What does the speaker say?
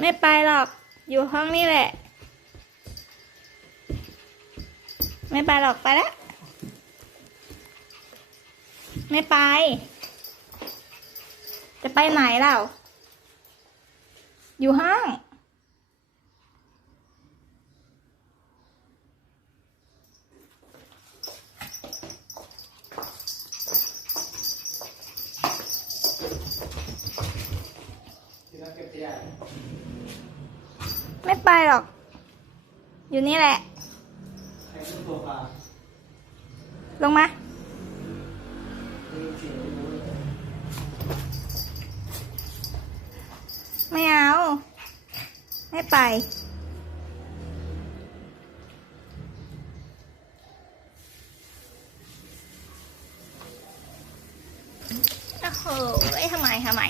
ไม่ไปหรอก อยู่ห้องนี่แหละ ไม่ไปหรอกไปแล้วไม่ไป จะไปไหนเล่าอยู่ห้อง ไม่ไปหรอก อยู่นี่แหละลงมาไม่เอา ไม่ไป โออ้ยทำไมทำไม